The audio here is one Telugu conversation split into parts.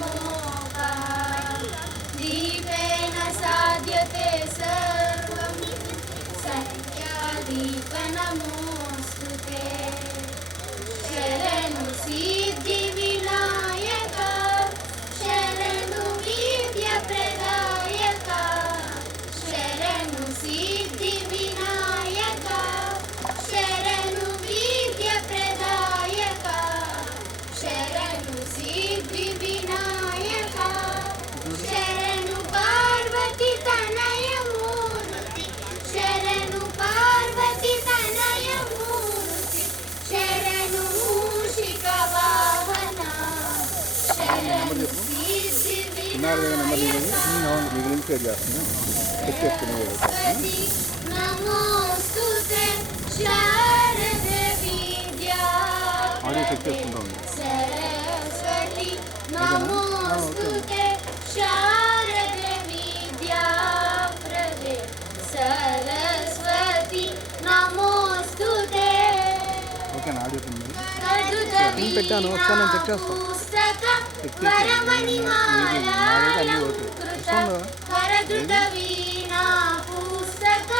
मोका दीपेन साध्यते सर्वं सत्यादीप नमोऽस्तुते शरणु सिद्धिविनायक शरणु विद्याप्रदायक शरणु सिद्धिविनायक शरणु विद्याप्रदायक शरणु सिद्धिविनायक शरणु पार्वती तनय मूर्ति शरणु पार्वती तनय मूर्ति शरणु मूषिक वाहन शरणु सिद्धिविनायक नमोस्तुते शारदे विद्या सरस्वती नमोस्तुते शारदे विद्या प्रदे सरस्वती नमोस्तुते पुस्तक वरमणिमालालंकृत वीणा पुस्तक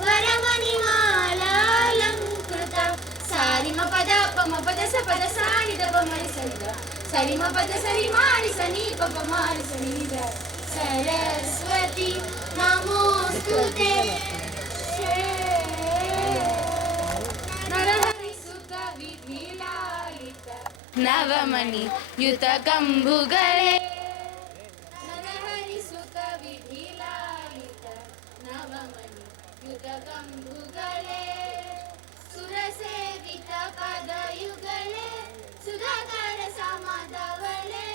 वरमणिमालालंकृत सारिमपद पमपद सपद सानिधपमरि सनिध सरिमपद सरिमाणि सनीप पमारि सनिध सरस्वती नमोस्तुते नरहरिसुत विधिलालित नवमणि युत कंबुगले नरहरिसुत विधिलालित नवमणि युत कंबुगले सुरसेवित पदयुगले सुधाकर समाधवले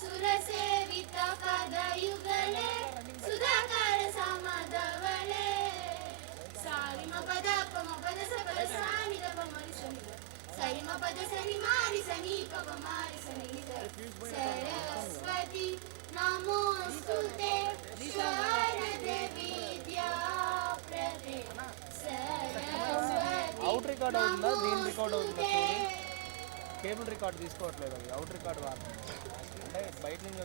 सुरसेवित पदयुगले सुधाकर समाधवले सारिमपद पमपद सपद सानिधपमरि सनिध सरिमपद सरिमाणि सनीप पमारि सनिध सरस्वती नमोस्तुते शारदे विद्या प्रदे అవుట్ రికార్డ్ అవుతుందా దీని రికార్డ్ అవుతుందా కేబుల్ రికార్డ్ తీసుకోవట్లేదు అది అవుట్ రికార్డ్ వాడుతుంది అంటే బయట నుంచి